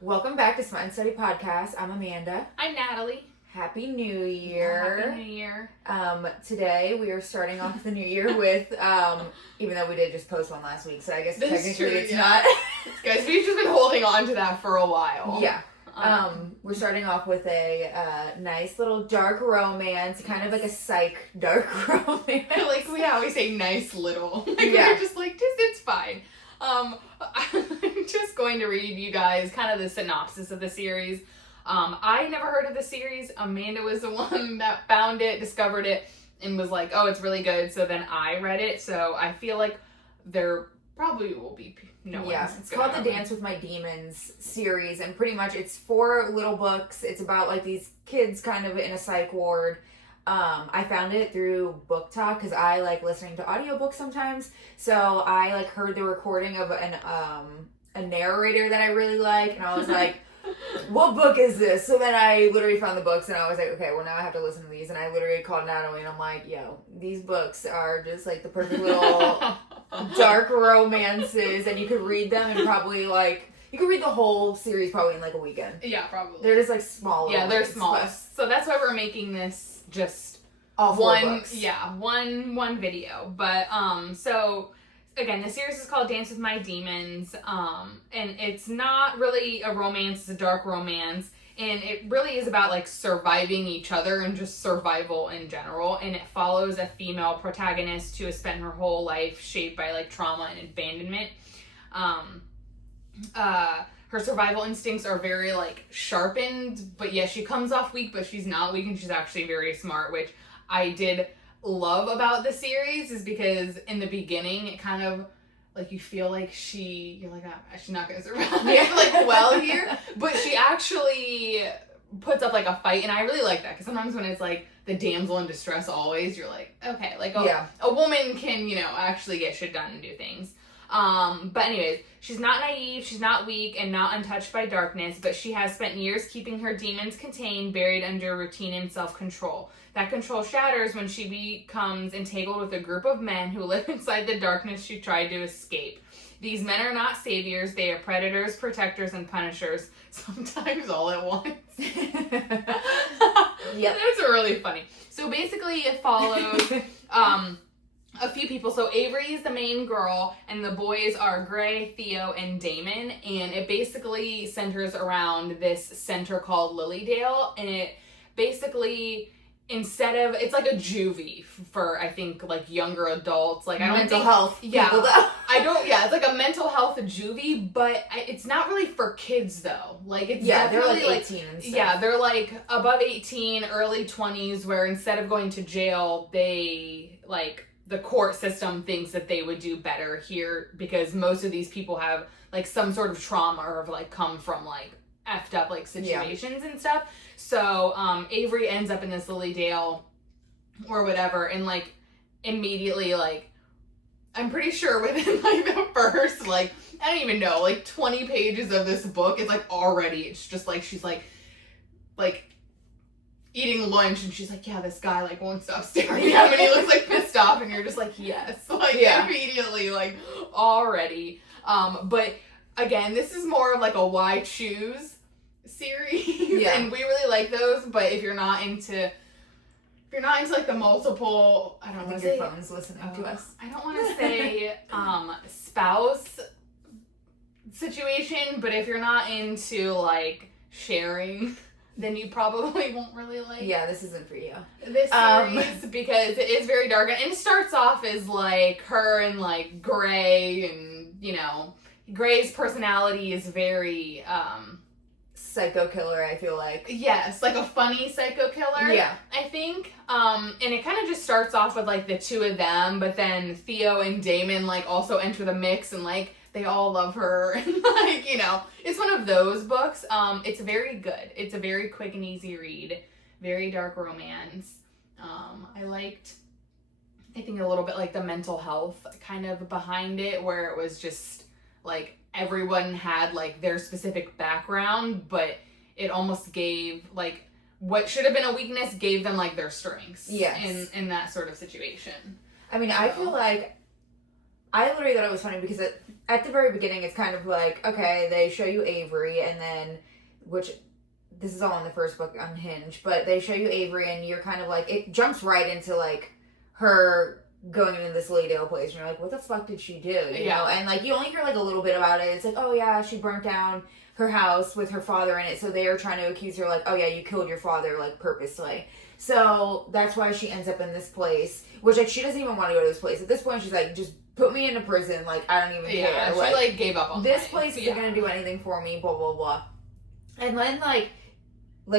Welcome back to Smut and Study Podcast. I'm Amanda. I'm Natalie. Happy New Year. Happy New Year. Today we are starting off the new year with, even though we did just post one last week, so I guess technically it's not. Guys, we've just been holding on to that for a while. Yeah. We're starting off with a nice little dark romance, kind of like a psych dark romance. Like we always say nice little. Yeah. We're just like, it's fine. I'm just going to read you guys kind of the synopsis of the series. I never heard of the series. Amanda was the one that found it, discovered it, and was like, oh, it's really good. So then I read it. So I feel like there probably will be it's called the Dance with My Demons series, and pretty much it's 4 little books. It's about like these kids kind of in a psych ward. I found it through Book Talk because I like listening to audiobooks sometimes. So I like heard the recording of a narrator that I really like, and I was like, what book is this? So then I literally found the books, and I was like, okay, well now I have to listen to these. And I literally called Natalie, and I'm like, yo, these books are just like the perfect little dark romances, and you could read them and probably like, you could read the whole series probably in like a weekend. Yeah, probably. They're just like small. Yeah, they're ones, small. but So that's why we're making this just all 4 books. Yeah, one video. But so again, the series is called Dance with My Demons. And it's not really a romance, it's a dark romance. And it really is about like surviving each other and just survival in general. And it follows a female protagonist who has spent her whole life shaped by like trauma and abandonment. Her survival instincts are very like sharpened, but yes, she comes off weak, but she's not weak, and she's actually very smart, which I did love about the series, is because in the beginning it kind of like you feel like you're like, she's not gonna survive well here, but she actually puts up like a fight, and I really like that because sometimes when it's like the damsel in distress always, you're like, okay, like a woman can actually get shit done and do things. But anyways, she's not naive, she's not weak, and not untouched by darkness, but she has spent years keeping her demons contained, buried under routine and self-control. That control shatters when she becomes entangled with a group of men who live inside the darkness she tried to escape. These men are not saviors, they are predators, protectors, and punishers, sometimes all at once. Yep. That's really funny. So basically it follows, a few people. So Avery is the main girl, and the boys are Gray, Theo, and Damon. And it basically centers around this center called Lilydale. And it basically, it's like a juvie for, I think, like younger adults. Like, I don't mental health. Yeah. It's like a mental health juvie, but it's not really for kids though. Like, it's they're like 18 like, and stuff. Yeah, they're like above 18, early 20s, where instead of going to jail, they like, the court system thinks that they would do better here because most of these people have like some sort of trauma or have like come from like effed up like situations and stuff. So Avery ends up in this Lilydale or whatever, and like immediately, like I'm pretty sure within like the first like, I don't even know, like 20 pages of this book, it's like already, it's just like she's like eating lunch, and she's like, yeah, this guy like won't stop staring at him, and he looks like pissed off, and you're just like, yes, like immediately, like already. But again, this is more of like a Why Choose series, and we really like those. But if you're not into like the multiple, I don't want to say your phone's listening to us. I don't want to say spouse situation, but if you're not into like sharing, then you probably won't really like. Yeah, this isn't for you. This series, because it is very dark, and it starts off as like her and like Gray, and Gray's personality is very psycho killer, I feel like. Yes, like a funny psycho killer. Yeah. I think. And it kind of just starts off with like the two of them, but then Theo and Damon like also enter the mix, and like they all love her, and like, it's one of those books. It's very good. It's a very quick and easy read. Very dark romance. I think a little bit like the mental health kind of behind it, where it was just like everyone had like their specific background, but it almost gave like what should have been a weakness gave them like their strengths. Yes. In that sort of situation. I mean, I feel like I literally thought it was funny because at the very beginning it's kind of like, okay, they show you Avery and then, which, this is all in the first book, Unhinged, but they show you Avery and you're kind of like, it jumps right into like her going into this Laydale place and you're like, what the fuck did she do? You know? And like, you only hear like a little bit about it. It's like, oh yeah, she burnt down her house with her father in it, so they are trying to accuse her like, oh yeah, you killed your father like purposely. So that's why she ends up in this place, which like she doesn't even want to go to this place. At this point she's like, just put me into prison, like I don't even care. She like gave up on this life. place isn't gonna do anything for me, blah blah blah. And then like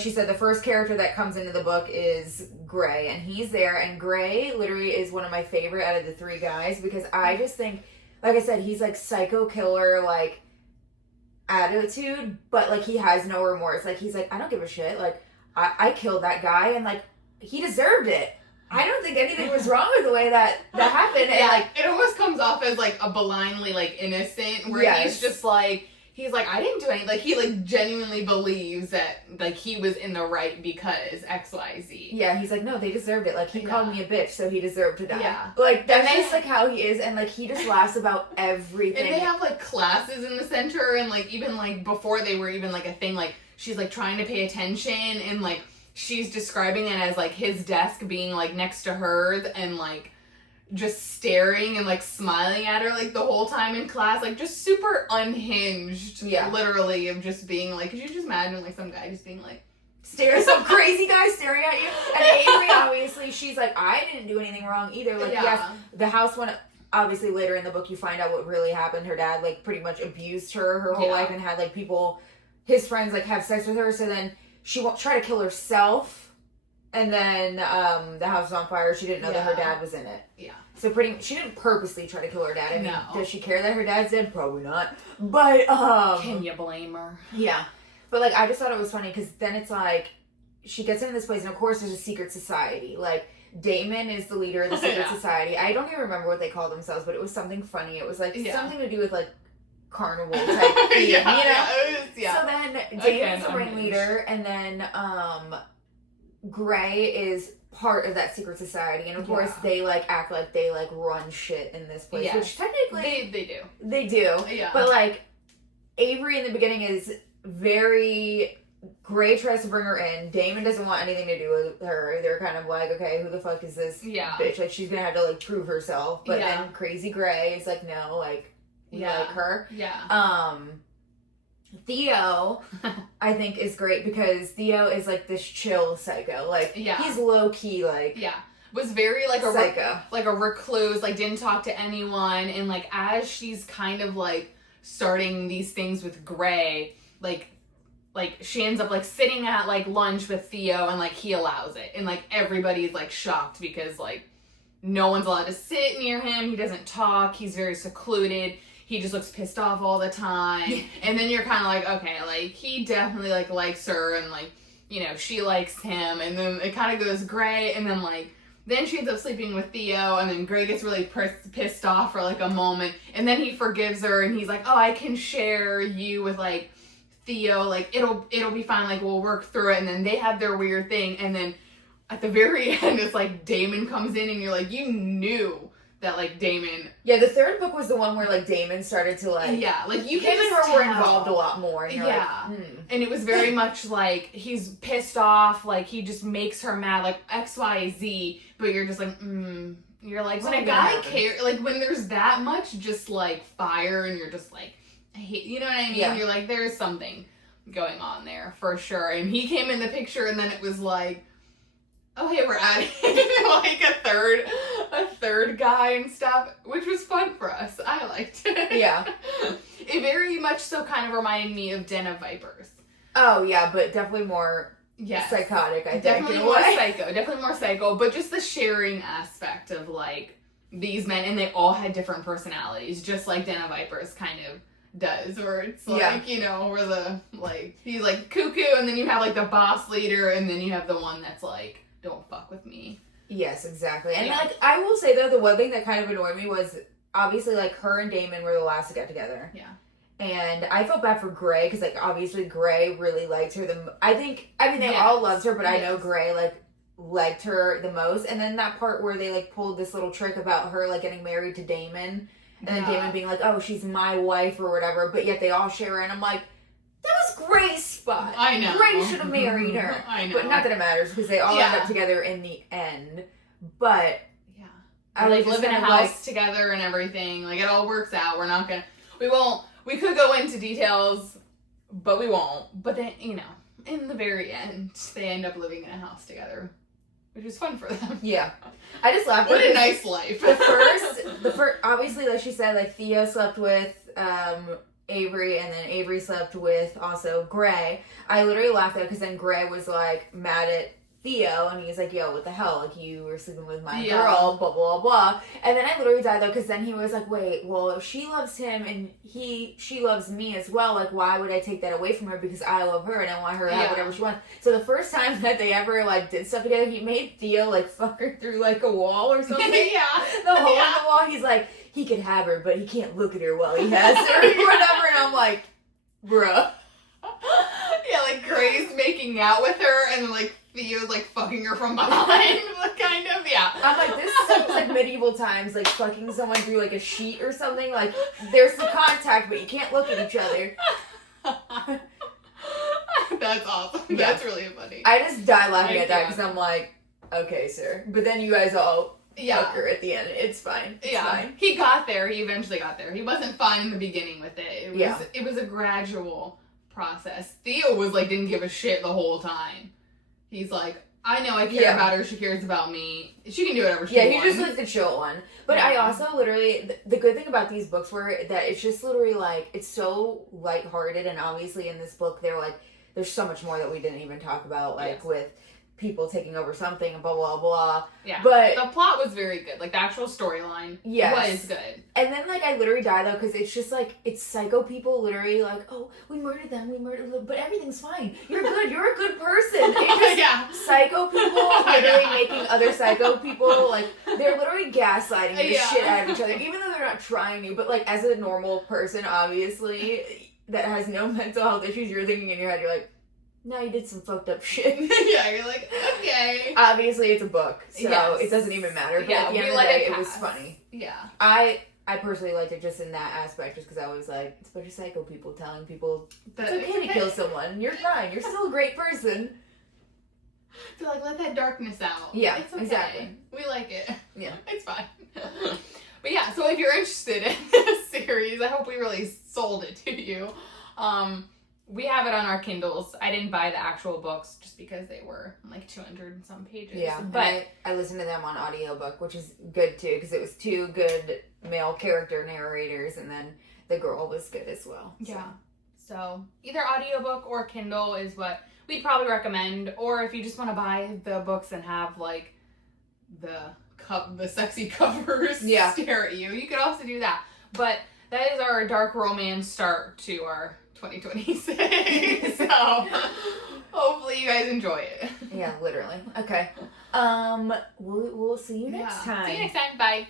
she said, the first character that comes into the book is Gray, and he's there, and Gray literally is one of my favorite out of the three guys, because I just think, like I said, he's like psycho killer, like, attitude, but like he has no remorse. Like he's like, I don't give a shit, like, I killed that guy, and like, he deserved it. I don't think anything was wrong with the way that happened, and like, it almost comes off as like a belittling, like innocent, where he's just like, he's like, I didn't do anything. Like, he, like, genuinely believes that, like, he was in the right because X, Y, Z. Yeah, he's like, no, they deserved it. Like, he called me a bitch, so he deserved to die. Yeah. Like, that's just, like, how he is, and, like, he just laughs about everything. And they have, like, classes in the center, and, like, even, like, before they were even, like, a thing, like, she's, like, trying to pay attention, and, like, she's describing it as, like, his desk being, like, next to hers, and, like, just staring and like smiling at her like the whole time in class, like just super unhinged, literally, of just being like, could you just imagine like some guy just being like some crazy guy staring at you? And Avery, obviously, she's like, I didn't do anything wrong either. Like, yes, the house one, obviously later in the book you find out what really happened. Her dad like pretty much abused her whole life and had like people, his friends, like have sex with her, so then she won't try to kill herself. And then the house was on fire. She didn't know that her dad was in it. Yeah. So she didn't purposely try to kill her dad. I mean, does she care that her dad's dead? Probably not. But can you blame her? Yeah. But like, I just thought it was funny because then it's like she gets into this place, and of course there's a secret society. Like, Damon is the leader of the secret society. I don't even remember what they called themselves, but it was something funny. It was like something to do with like carnival type thing, you know? So then Damon's the ringleader, and then Gray is part of that secret society, and of course they like act like they like run shit in this place, which technically they do. But like, Avery in the beginning is very, Gray tries to bring her in. Damon doesn't want anything to do with her. They're kind of like, okay, who the fuck is this bitch? Like, she's gonna have to like prove herself. But then Crazy Gray is like, no, like, we like her. Theo, I think, is great because Theo is like this chill psycho. Like, he's low key, like, was very like a psycho, like a recluse, like didn't talk to anyone. And like, as she's kind of like starting these things with Gray, like she ends up like sitting at like lunch with Theo, and like he allows it, and like everybody's like shocked because like no one's allowed to sit near him. He doesn't talk. He's very secluded. He just looks pissed off all the time. And then you're kind of like, okay, like, he definitely, like, likes her, and, like, you know, she likes him. And then it kind of goes Gray, and then, like, then she ends up sleeping with Theo, and then Gray gets really pissed off for, like, a moment. And then he forgives her, and he's like, oh, I can share you with, like, Theo. Like, it'll be fine. Like, we'll work through it. And then they have their weird thing. And then at the very end, it's like Damon comes in, and you're like, you knew that like Damon. Yeah, the third book was the one where like Damon started to like. Yeah, like you him and her were involved a lot more. And you're like, and it was very much like he's pissed off, like he just makes her mad, like X, Y, Z. But you're just like, You're like, when a guy cares, like when there's that much just like fire, and you're just like, I hate, you know what I mean? Yeah. You're like, there's something going on there for sure. And he came in the picture, and then it was like, oh hey, we're adding like a third guy and stuff, which was fun for us. I liked it. Yeah. It very much so kind of reminded me of Den of Vipers. Oh yeah, but definitely more psychotic, I think. Definitely more psycho, but just the sharing aspect of like these men, and they all had different personalities, just like Den of Vipers kind of does, where it's like, you know, where the like he's like cuckoo, and then you have like the boss leader, and then you have the one that's like, don't fuck with me. Yes, exactly. And like, I will say though, the one thing that kind of annoyed me was obviously like her and Damon were the last to get together. Yeah. And I felt bad for Gray because like obviously Gray really liked her I mean they all loved her, but I know Gray like liked her the most. And then that part where they like pulled this little trick about her like getting married to Damon, And then Damon being like, oh, she's my wife or whatever, but yet they all share her. And I'm like, that was Gray's spot. I know. Gray should have married her. I know. But not that it matters, because they all end up together in the end. But yeah, I like live in a house like, together and everything. Like it all works out. We're not gonna. We won't. We could go into details, but we won't. But then in the very end, they end up living in a house together, which is fun for them. Yeah, I just laughed. What a nice life. The first, obviously, like she said, like Theo slept with Avery, and then Avery slept with also Gray. I literally laughed at it because then Gray was like mad at Theo, and he's like, yo, what the hell, like, you were sleeping with my girl, blah, blah, blah. And then I literally died, though, because then he was like, wait, well, if she loves him, and she loves me as well, like, why would I take that away from her, because I love her, and I want her to have whatever she wants. So the first time that they ever, like, did stuff together, he made Theo, like, fuck her through, like, a wall or something. The hole in the wall, he's like, he could have her, but he can't look at her while he has her, or whatever, and I'm like, bruh. Yeah, like, Gray's making out with her, and, like, Theo's, like, fucking her from behind, kind of, I'm like, this seems like medieval times, like, fucking someone through, like, a sheet or something. Like, there's the contact, but you can't look at each other. That's awesome. Yeah. That's really funny. I just die laughing at that, because I'm like, okay, sir. But then you guys all fuck her at the end. It's fine. It's fine. He got there. He eventually got there. He wasn't fine in the beginning with it. It was a gradual process. Theo was, like, didn't give a shit the whole time. He's like, I know I care about her. She cares about me. She can do whatever she wants. Yeah, he's just like the chill one. But I also literally, the good thing about these books were that it's just literally like, it's so lighthearted, and obviously in this book they're like, there's so much more that we didn't even talk about, like with people taking over something and blah, blah, blah. Yeah. But the plot was very good. Like, the actual storyline was good. And then, like, I literally die, though, because it's just, like, it's psycho people literally, like, oh, we murdered them, but everything's fine. You're good. You're a good person. It's just psycho people literally making other psycho people, like, they're literally gaslighting the shit out of each other, even though they're not trying to. But, like, as a normal person, obviously, that has no mental health issues, you're thinking in your head, you're like, no, you did some fucked up shit. Yeah, you're like, okay. Obviously, it's a book, so it doesn't even matter. But at the end of the day, it was funny. Yeah. I personally liked it just in that aspect, just because I was like, it's a bunch of psycho people telling people it's okay to kill someone. You're fine. You're still a great person. To, like, let that darkness out. Yeah, it's okay. Exactly. We like it. Yeah. It's fine. But yeah, so if you're interested in this series, I hope we really sold it to you. We have it on our Kindles. I didn't buy the actual books just because they were like 200 and some pages. Yeah, but I listened to them on audiobook, which is good too, because it was two good male character narrators, and then the girl was good as well. So. Yeah. So either audiobook or Kindle is what we'd probably recommend, or if you just want to buy the books and have like the sexy covers stare at you, you could also do that. But that is our dark romance start to our 2026. So hopefully you guys enjoy it. Yeah, literally. Okay. We'll see you next time. See you next time. Bye.